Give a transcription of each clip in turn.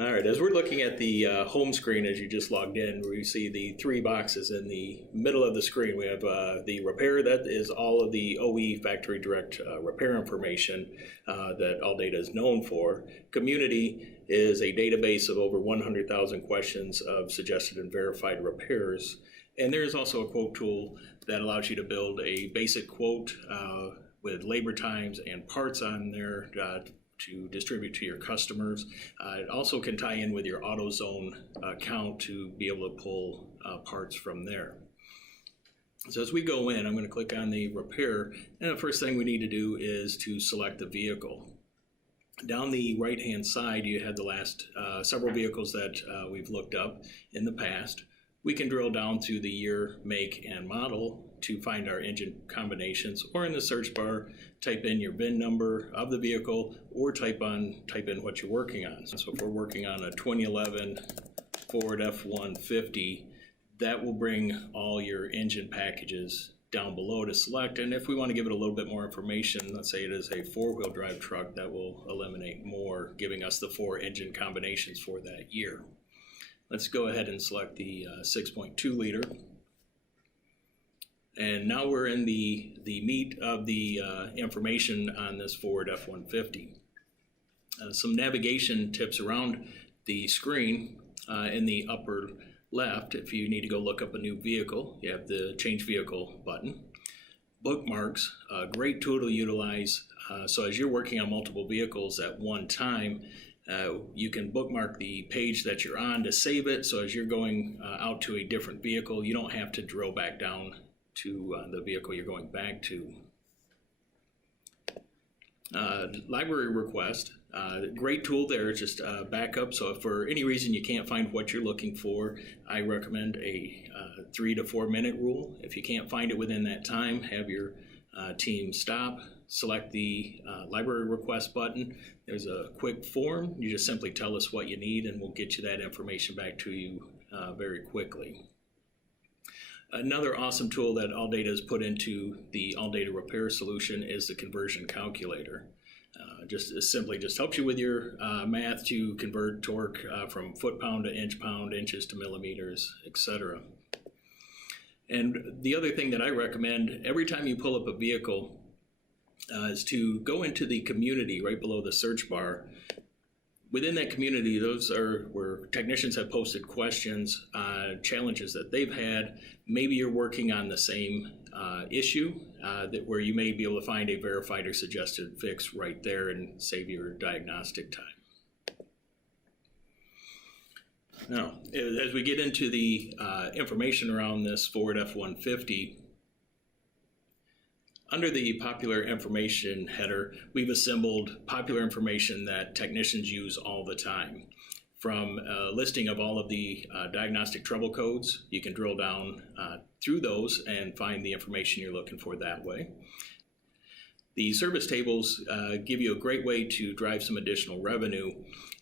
All right, as we're looking at the home screen as you just logged in, we see the three boxes in the middle of the screen. We have the repair, that is all of the OE factory direct repair information that ALLDATA is known for. Community is a database of over 100,000 questions of suggested and verified repairs. And there is also a quote tool that allows you to build a basic quote with labor times and parts on there to distribute to your customers. It also can tie in with your AutoZone account to be able to pull parts from there. So as we go in, I'm going to click on the repair, and the first thing we need to do is to select the vehicle. Down the right hand side, you have the last several vehicles that we've looked up in the past. We can drill down to the year, make, and model to find our engine combinations, or in the search bar, type in your VIN number of the vehicle, or type in what you're working on. So if we're working on a 2011 Ford F-150, that will bring all your engine packages down below to select. And if we want to give it a little bit more information, let's say it is a four-wheel drive truck, that will eliminate more, giving us the 4 engine combinations for that year. Let's go ahead and select the 6.2 liter. And now we're in the meat of the information on this Ford F-150. Some navigation tips around the screen in the upper left. If you need to go look up a new vehicle, you have the change vehicle button. Bookmarks, a great tool to utilize. So as you're working on multiple vehicles at one time, you can bookmark the page that you're on to save it. So as you're going out to a different vehicle, you don't have to drill back down to the vehicle you're going back to. Library request, great tool there, just backup. So if for any reason you can't find what you're looking for, I recommend a 3 to 4 minute rule. If you can't find it within that time, have your team stop, select the library request button. There's a quick form. You just simply tell us what you need and we'll get you that information back to you very quickly. Another awesome tool that ALLDATA has put into the ALLDATA Repair solution is the conversion calculator. Just helps you with your math to convert torque from foot-pound to inch-pound, inches to millimeters, etc. And the other thing that I recommend, every time you pull up a vehicle, is to go into the community right below the search bar. Within that community, those are where technicians have posted questions, challenges that they've had. Maybe you're working on the same issue where you may be able to find a verified or suggested fix right there and save your diagnostic time. Now, as we get into the information around this Ford F-150, under the popular information header, we've assembled popular information that technicians use all the time. From a listing of all of the diagnostic trouble codes, you can drill down through those and find the information you're looking for that way. The service tables give you a great way to drive some additional revenue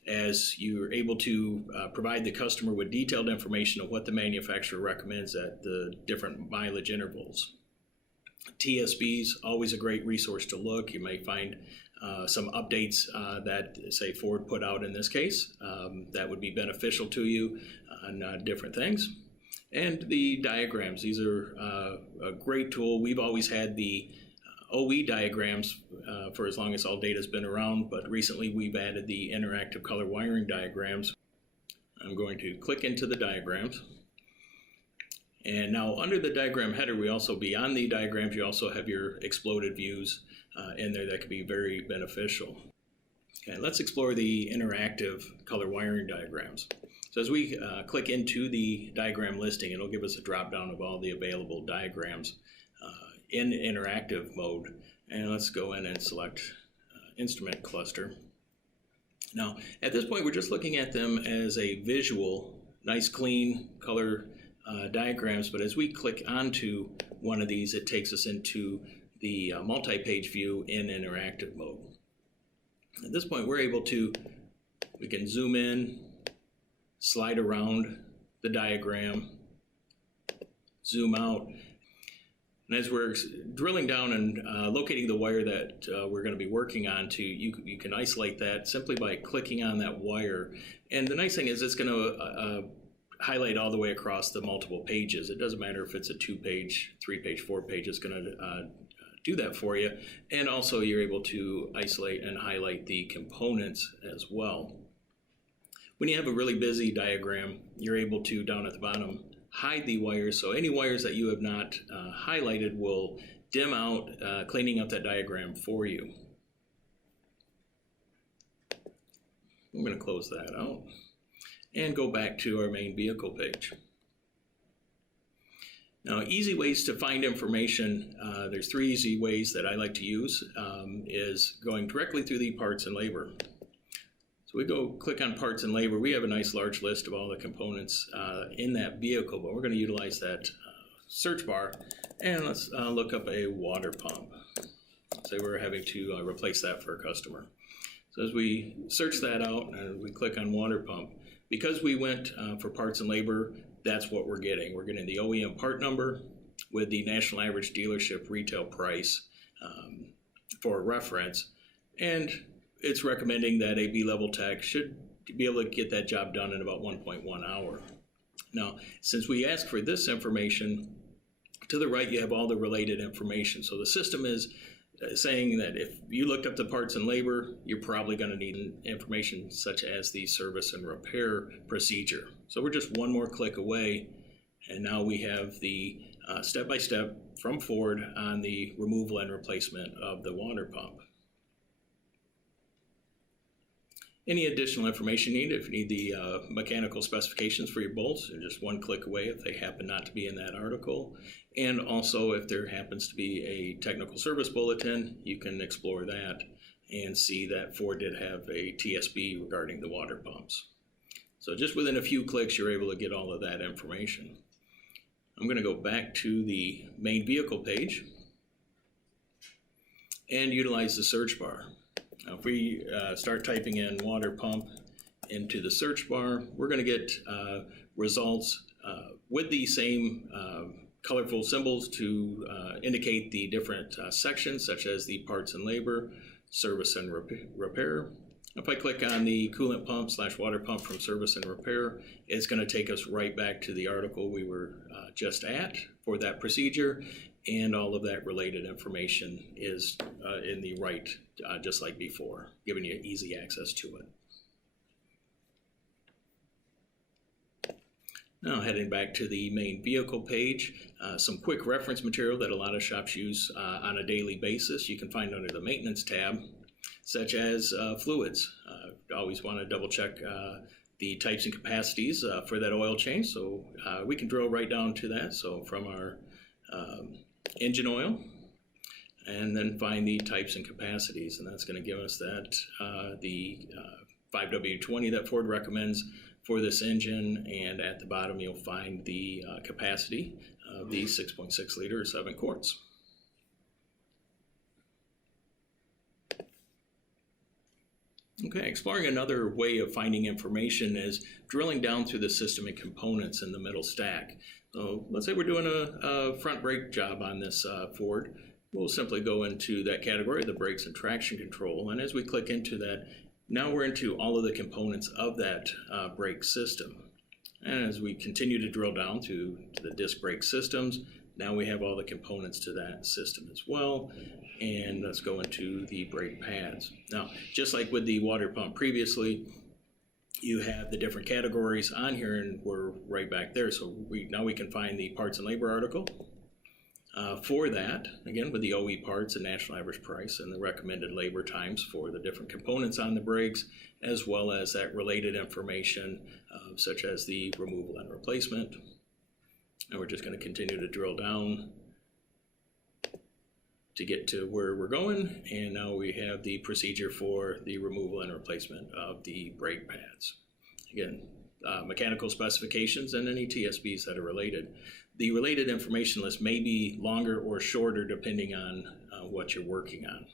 as you're able to provide the customer with detailed information of what the manufacturer recommends at the different mileage intervals. TSBs, always a great resource to look. You may find some updates that, say, Ford put out in this case that would be beneficial to you on different things. And the diagrams, these are a great tool. We've always had the OE diagrams for as long as ALLDATA's been around, but recently we've added the interactive color wiring diagrams. I'm going to click into the diagrams. And now under the diagram header, we also, beyond the diagrams, you also have your exploded views in there that could be very beneficial. Okay, let's explore the interactive color wiring diagrams. So as we click into the diagram listing, it'll give us a drop down of all the available diagrams in interactive mode. And let's go in and select instrument cluster. Now, at this point, we're just looking at them as a visual, nice clean color diagrams, but as we click onto one of these, it takes us into the multi-page view in interactive mode. At this point, we can zoom in, slide around the diagram, zoom out. And as we're drilling down and locating the wire that we're going to be working on, you can isolate that simply by clicking on that wire. And the nice thing is it's going to highlight all the way across the multiple pages. It doesn't matter if it's a 2-page, 3-page, 4-page, it's going to do that for you. And also you're able to isolate and highlight the components as well. When you have a really busy diagram, you're able to, down at the bottom, hide the wires. So any wires that you have not highlighted will dim out, cleaning up that diagram for you. I'm going to close that out and go back to our main vehicle page. Now, easy ways to find information, there's 3 easy ways that I like to use, is going directly through the parts and labor. So we go click on parts and labor. We have a nice large list of all the components in that vehicle, but we're going to utilize that search bar, and let's look up a water pump. Say we're having to replace that for a customer. So as we search that out and we click on water pump, because we went for parts and labor, that's what we're getting. We're getting the OEM part number with the national average dealership retail price for reference, and it's recommending that a B-level tech should be able to get that job done in about 1.1 hour. Now, since we asked for this information, to the right you have all the related information. So the system is saying that if you looked up the parts and labor, you're probably going to need information such as the service and repair procedure. So we're just one more click away, and now we have the step-by-step from Ford on the removal and replacement of the water pump. Any additional information needed, if you need the mechanical specifications for your bolts, you're just one click away if they happen not to be in that article. And also if there happens to be a technical service bulletin, you can explore that and see that Ford did have a TSB regarding the water pumps. So just within a few clicks, you're able to get all of that information. I'm going to go back to the main vehicle page and utilize the search bar. Now, if we start typing in water pump into the search bar, we're going to get results with the same colorful symbols to indicate the different sections, such as the parts and labor, service and repair. If I click on the coolant pump / water pump from service and repair, it's going to take us right back to the article we were just at for that procedure, and all of that related information is in the right, just like before, giving you easy access to it. Now heading back to the main vehicle page, some quick reference material that a lot of shops use on a daily basis. You can find under the maintenance tab, such as fluids. Always want to double check the types and capacities for that oil change, so we can drill right down to that. So from our engine oil, and then find the types and capacities, and that's going to give us that the 5W20 that Ford recommends for this engine, and at the bottom you'll find the capacity of the 6.6 liter 7 quarts. Okay, exploring another way of finding information is drilling down through the system and components in the middle stack. So let's say we're doing a front brake job on this Ford. We'll simply go into that category, the brakes and traction control, and as we click into that, now we're into all of the components of that brake system. And as we continue to drill down to the disc brake systems, now we have all the components to that system as well. And let's go into the brake pads. Now, just like with the water pump previously, you have the different categories on here, and we're right back there. So now we can find the parts and labor article for that, again with the OE parts and national average price and the recommended labor times for the different components on the brakes, as well as that related information such as the removal and replacement. And we're just going to continue to drill down to get to where we're going, and now we have the procedure for the removal and replacement of the brake pads. Again, mechanical specifications and any TSBs that are related. The related information list may be longer or shorter depending on what you're working on.